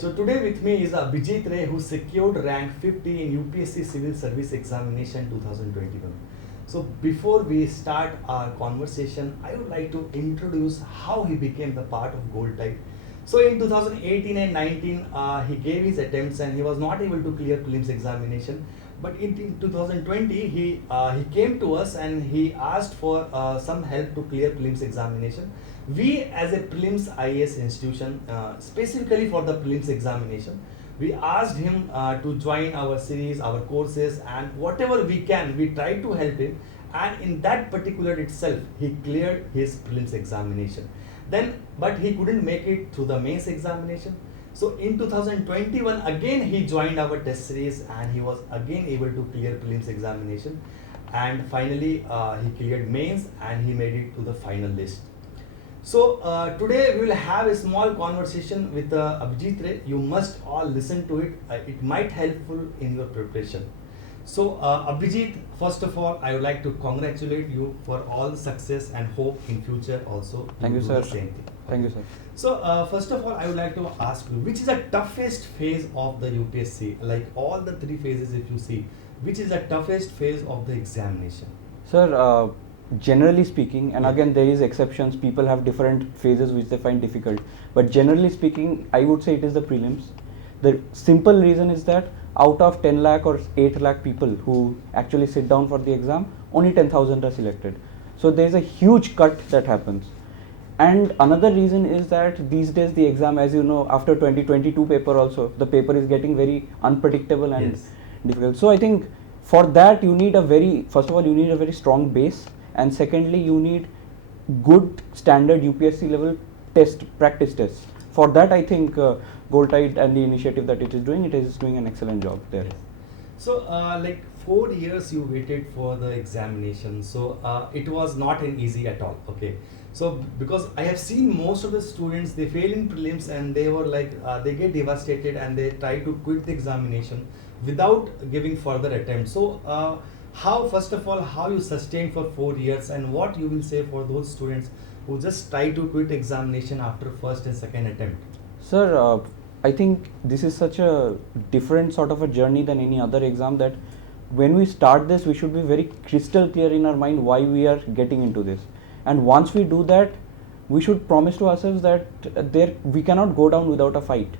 So today with me is Abhijit who secured rank 50 in UPSC Civil Service Examination 2021. So before we start our conversation, I would like to introduce how he became the part of GOALTIDE. So in 2018 and 19, he gave his attempts and he was not able to clear prelims examination. But in 2020, he came to us and he asked for some help to clear prelims examination. We as a prelims IAS institution, specifically for the prelims examination, we asked him to join our series, our courses, and whatever we can, we tried to help him. And in that particular itself, he cleared his prelims examination. But he couldn't make it through the mains examination. So in 2021, again he joined our test series and he was again able to clear prelims examination. And finally, he cleared mains and he made it to the final list. So today we will have a small conversation with Abhijit. You must all listen to it. It might helpful in your preparation. So Abhijit, first of all, I would like to congratulate you for all success and hope in future also. Thank you, sir. The same thing. Thank you, sir. So first of all, I would like to ask you, which is the toughest phase of the UPSC? Like all the three phases, if you see, which is the toughest phase of the examination? Sir, generally speaking, and again there is exceptions, people have different phases which they find difficult, but generally speaking, I would say it is the prelims. The simple reason is that out of 10 lakh or 8 lakh people who actually sit down for the exam, only 10,000 are selected. So there is a huge cut that happens. And another reason is that these days the exam, as you know, after 2022 paper also, the paper is getting very unpredictable and difficult. So I think for that you need first of all you need a very strong base, and secondly you need good standard UPSC level practice tests. For that I think GOALTIDE and the initiative that it is doing an excellent job there. Yes. So like 4 years you waited for the examination, so it was not an easy at all. Okay, so because I have seen most of the students, they fail in prelims and they were like they get devastated and they try to quit the examination without giving further attempts. So how, first of all, how you sustained for 4 years, and what you will say for those students who just try to quit examination after first and second attempt? Sir, I think this is such a different sort of a journey than any other exam, that when we start this, we should be very crystal clear in our mind why we are getting into this. And once we do that, we should promise to ourselves that we cannot go down without a fight.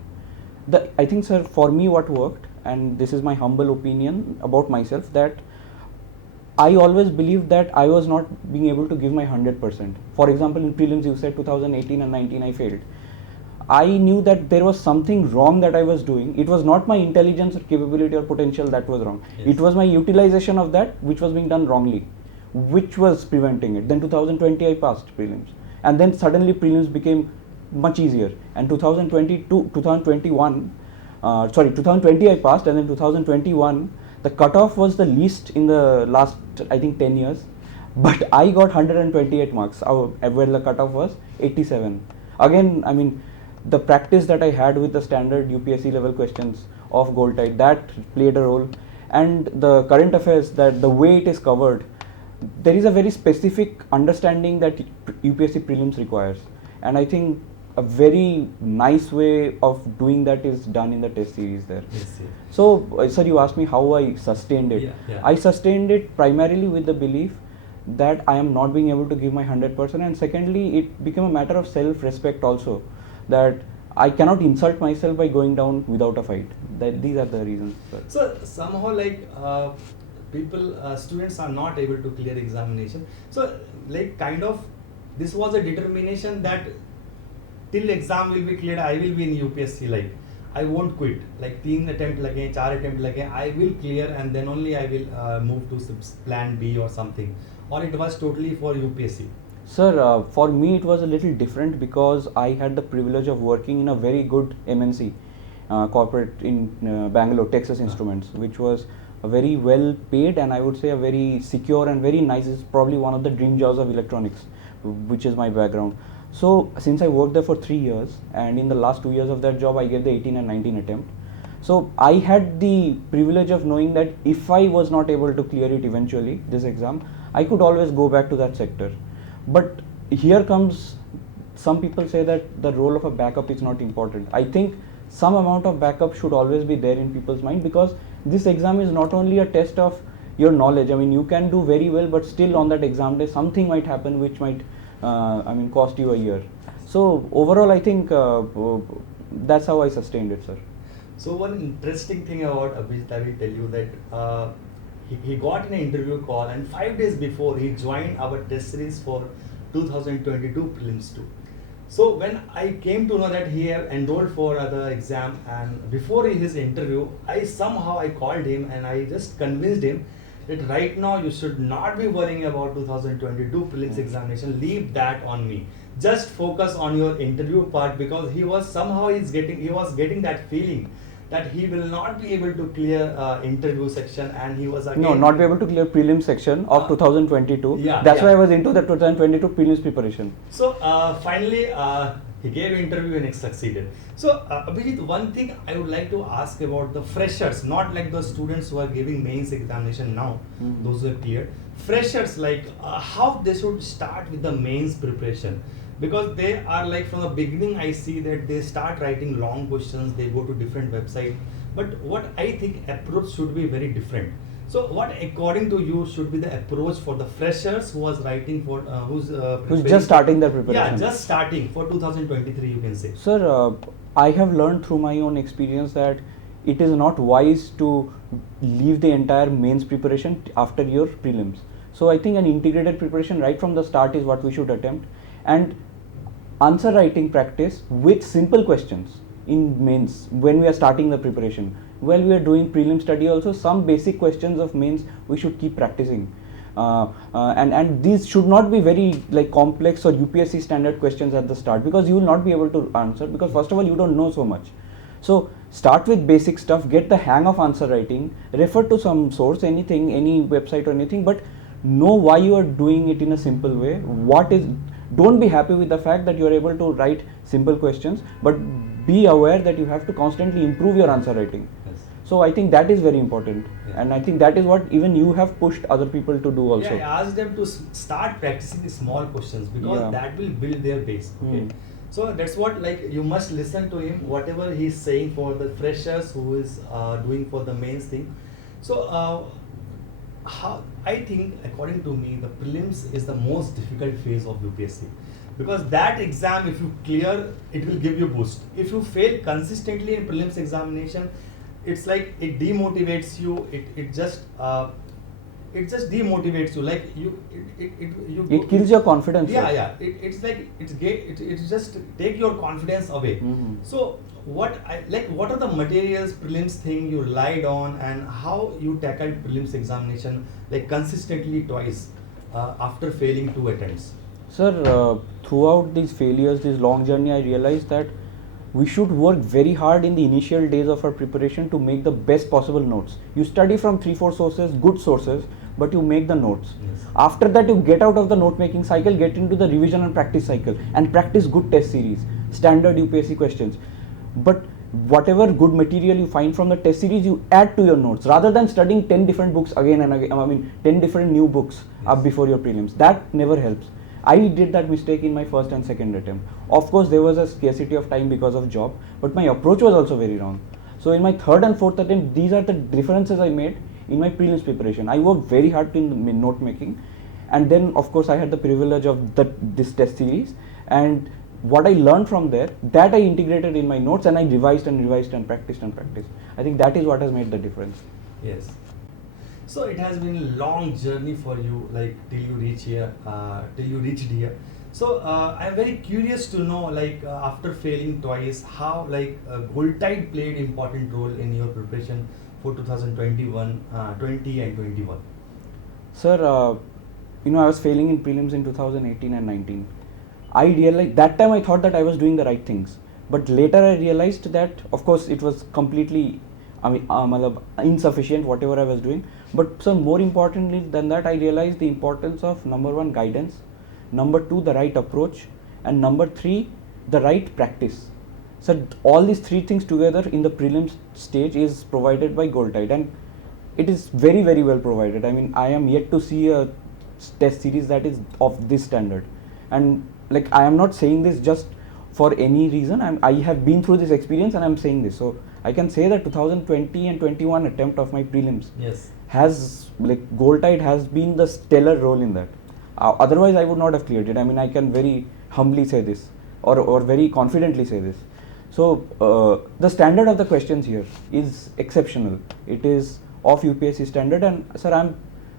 I think, sir, for me what worked, and this is my humble opinion about myself, that I always believed that I was not being able to give my 100%. For example, in prelims you said 2018 and 19 I failed. I knew that there was something wrong that I was doing. It was not my intelligence or capability or potential that was wrong. Yes. It was my utilization of that which was being done wrongly, which was preventing it. Then 2020 I passed prelims, and then suddenly prelims became much easier. And 2020 I passed, and then 2021 the cutoff was the least in the last, I think, 10 years. But I got 128 marks, where the cutoff was 87. Again, I mean, the practice that I had with the standard UPSC level questions of GOALTIDE, that played a role. And the current affairs, that the way it is covered, there is a very specific understanding that UPSC prelims requires. And I think a very nice way of doing that is done in the test series there. Yes, yes. So, sir, you asked me how I sustained it. Yeah. I sustained it primarily with the belief that I am not being able to give my 100%, and secondly, it became a matter of self-respect also, that I cannot insult myself by going down without a fight. These are the reasons, sir. So somehow, like students are not able to clear examination. So like kind of this was a determination that till exam will be cleared, I will be in UPSC. Like I won't quit. Like 3 attempt lage, 4 attempt lage, I will clear, and then only I will move to plan B or something. Or it was totally for UPSC. Sir, for me it was a little different because I had the privilege of working in a very good MNC corporate in Bangalore, Texas Instruments, which was a very well paid and I would say a very secure and very nice. It's probably one of the dream jobs of electronics, which is my background. So since I worked there for 3 years, and in the last 2 years of that job I gave the 18 and 19 attempt. So I had the privilege of knowing that if I was not able to clear it eventually, this exam, I could always go back to that sector. But here comes, some people say that the role of a backup is not important. I think some amount of backup should always be there in people's mind, because this exam is not only a test of your knowledge. I mean, you can do very well, but still on that exam day something might happen which might cost you a year. So overall, I think that's how I sustained it, sir. So one interesting thing about Abhijit, I will tell you that he got in an interview call, and 5 days before he joined our test series for 2022 Prelims 2. So when I came to know that he had enrolled for the exam, and before his interview, I called him and I just convinced him that right now you should not be worrying about 2022 prelims examination. Leave that on me. Just focus on your interview part, because he was getting that feeling that he will not be able to clear interview section, and he was again not be able to clear prelim section of 2022. Yeah, that's yeah. why I was into the 2022 prelims preparation. So finally he gave interview and he succeeded. So Abhijit, one thing I would like to ask about the freshers, not like the students who are giving mains examination now, those who are cleared. Freshers, like how they should start with the mains preparation, because they are like from the beginning I see that they start writing long questions, they go to different website, but what I think approach should be very different. So what according to you should be the approach for the freshers who was writing for who's just starting their preparation? Yeah, just starting for 2023, you can say. Sir, I have learned through my own experience that it is not wise to leave the entire mains preparation after your prelims. So I think an integrated preparation right from the start is what we should attempt, and answer writing practice with simple questions in mains when we are starting the preparation. While we are doing prelim study also, some basic questions of mains we should keep practicing, and these should not be very like complex or UPSC standard questions at the start, because you will not be able to answer, because first of all you don't know so much. So start with basic stuff, get the hang of answer writing, refer to some source, anything, any website or anything, but know why you are doing it in a simple way. Don't be happy with the fact that you are able to write simple questions, but be aware that you have to constantly improve your answer writing. Yes. So I think that is very important, Yeah. and I think that is what even you have pushed other people to do also. Yeah, I asked them to start practicing the small questions, because that will build their base. Okay. So that's what, like, you must listen to him, whatever he's saying for the freshers who is doing for the mains thing. So how I think, according to me, the prelims is the most difficult phase of UPSC, because that exam, if you clear, it will give you boost. If you fail consistently in prelims examination, it's like it demotivates you. It just demotivates you. Like it kills your confidence. Yeah. It's like it's just take your confidence away. So what are the materials prelims thing you relied on, and how you tackled prelims examination like consistently twice after failing 2 attempts? Sir, throughout these failures, this long journey, I realized that we should work very hard in the initial days of our preparation to make the best possible notes. You study from 3-4 sources, good sources, but you make the notes. Yes. After that, you get out of the note making cycle, get into the revision and practice cycle, and practice good test series, standard UPSC questions. But whatever good material you find from the test series, you add to your notes, rather than studying 10 different books again and again, 10 different new books up before your prelims. That never helps. I did that mistake in my first and second attempt. Of course, there was a scarcity of time because of job, but my approach was also very wrong. So in my third and fourth attempt, these are the differences I made in my prelims preparation. I worked very hard in the note making, and then of course I had the privilege of this test series, and what I learned from there, that I integrated in my notes, and I revised and practiced. I think that is what has made the difference. Yes. So it has been a long journey for you, like till you reached here. So I'm very curious to know, like after failing twice, how GOALTIDE played important role in your preparation for 2021, 20 and 21. Sir, I was failing in prelims in 2018 and 19. I realized that time I thought that I was doing the right things, but later I realized that of course it was completely insufficient whatever I was doing. But sir, more importantly than that, I realized the importance of number 1, guidance, number 2, the right approach, and number 3, the right practice. So all these 3 things together in the prelims stage is provided by GOALTIDE, and it is very, very well provided. I mean, I am yet to see a test series that is of this standard, and like I am not saying this just for any reason. I have been through this experience and I'm saying this. So I can say that 2020 and 21 attempt of my prelims Yes. has, like, GOALTIDE has been the stellar role in that. Otherwise I would not have cleared it. I mean, I can very humbly say this, or very confidently say this. So the standard of the questions here is exceptional. It is of UPSC standard, and sir,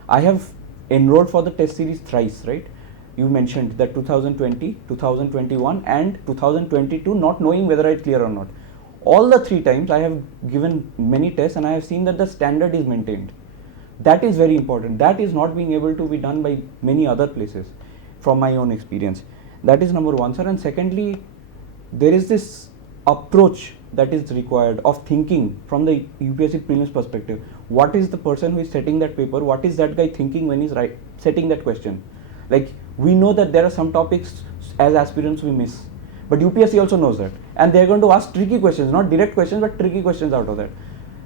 I have enrolled for the test series thrice, right? You mentioned that 2020, 2021 and 2022, not knowing whether I'd clear or not. All the 3 times I have given many tests and I have seen that the standard is maintained. That is very important. That is not being able to be done by many other places from my own experience. That is number one, sir. And secondly, there is this approach that is required of thinking from the UPSC prelims perspective. What is the person who is setting that paper? What is that guy thinking when he's setting that question? Like, we know that there are some topics as aspirants we miss, but UPSC also knows that, and they're going to ask tricky questions, not direct questions, but tricky questions out of that.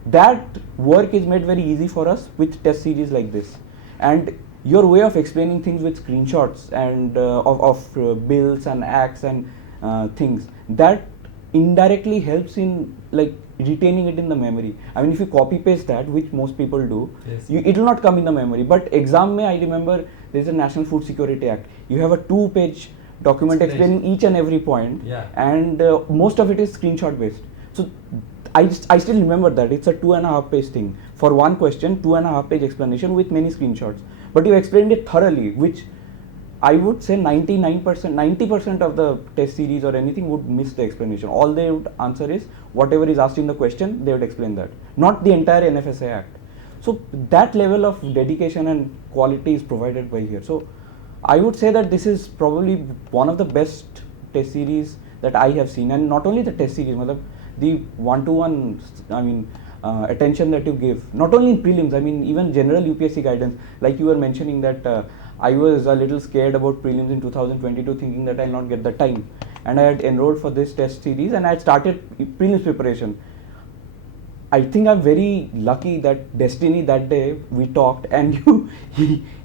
That work is made very easy for us with test series like this, and your way of explaining things with screenshots and of bills and acts and things, that indirectly helps in, like, retaining it in the memory. I mean, if you copy paste that, which most people do, Yes. it will not come in the memory. But exam I remember there is a National Food Security Act. You have a 2-page document explaining each and every point, Yeah. and most of it is screenshot based. So I still remember that it's a 2.5-page thing for one question, 2.5-page explanation with many screenshots. But you explained it thoroughly, which I would say 99%, 90% of the test series or anything would miss the explanation. All they would answer is whatever is asked in the question, they would explain that, not the entire NFSA Act. So that level of dedication and quality is provided by here. So I would say that this is probably one of the best test series that I have seen, and not only the test series, the one-to-one, I mean, attention that you give, not only in prelims, I mean, even general UPSC guidance. Like you were mentioning that I was a little scared about prelims in 2022, thinking that I'll not get the time, and I had enrolled for this test series and I had started prelims preparation. I think I'm very lucky that destiny that day we talked and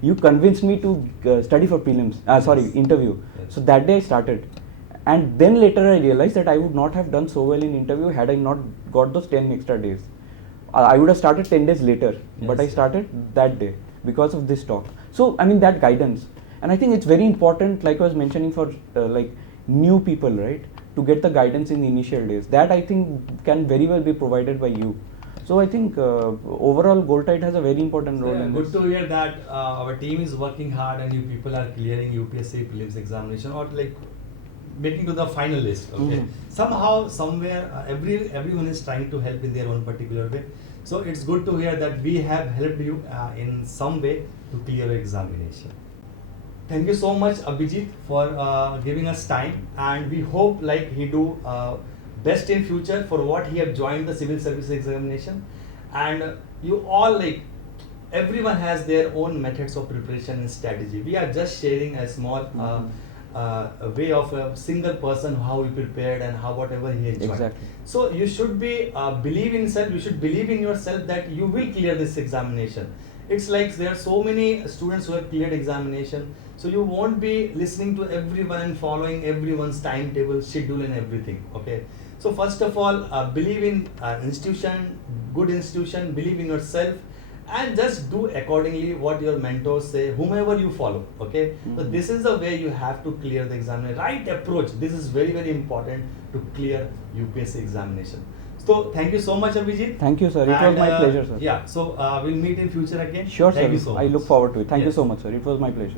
you convinced me to study for prelims, interview. Yes. So that day I started, and then later I realized that I would not have done so well in interview had I not got those 10 extra days. I would have started 10 days later, but I Yes. started that day because of this talk. So I mean, that guidance, and I think it's very important, like I was mentioning, for like new people, right, to get the guidance in the initial days. That I think can very well be provided by you. So I think overall GOALTIDE has a very important role in Good this. to hear that our team is working hard and you people are clearing UPSC prelims examination, or like making to the final list. Okay, somehow, somewhere, everyone is trying to help in their own particular way. So it's good to hear that we have helped you in some way to clear your examination. Thank you so much, Abhijit, for giving us time, and we hope like he do best in future for what he have joined the civil service examination. And you all, like, everyone has their own methods of preparation and strategy. We are just sharing a small a way of a single person, how he prepared and how whatever he enjoyed. Exactly. So you should be believe in self. You should believe in yourself that you will clear this examination. It's like there are so many students who have cleared examination, so you won't be listening to everyone and following everyone's timetable, schedule and everything. Okay. So first of all, believe in institution, good institution, believe in yourself, and just do accordingly what your mentors say, whomever you follow. Okay. So this is the way you have to clear the examination. Right approach. This is very, very important to clear UPSC examination. So thank you so much, Abhijit. Thank you, sir. It was my pleasure, sir. Yeah. So we'll meet in future again. Sure, Thank sir. you so much. I look forward to it. Thank you Yes. so much, sir. It was my pleasure.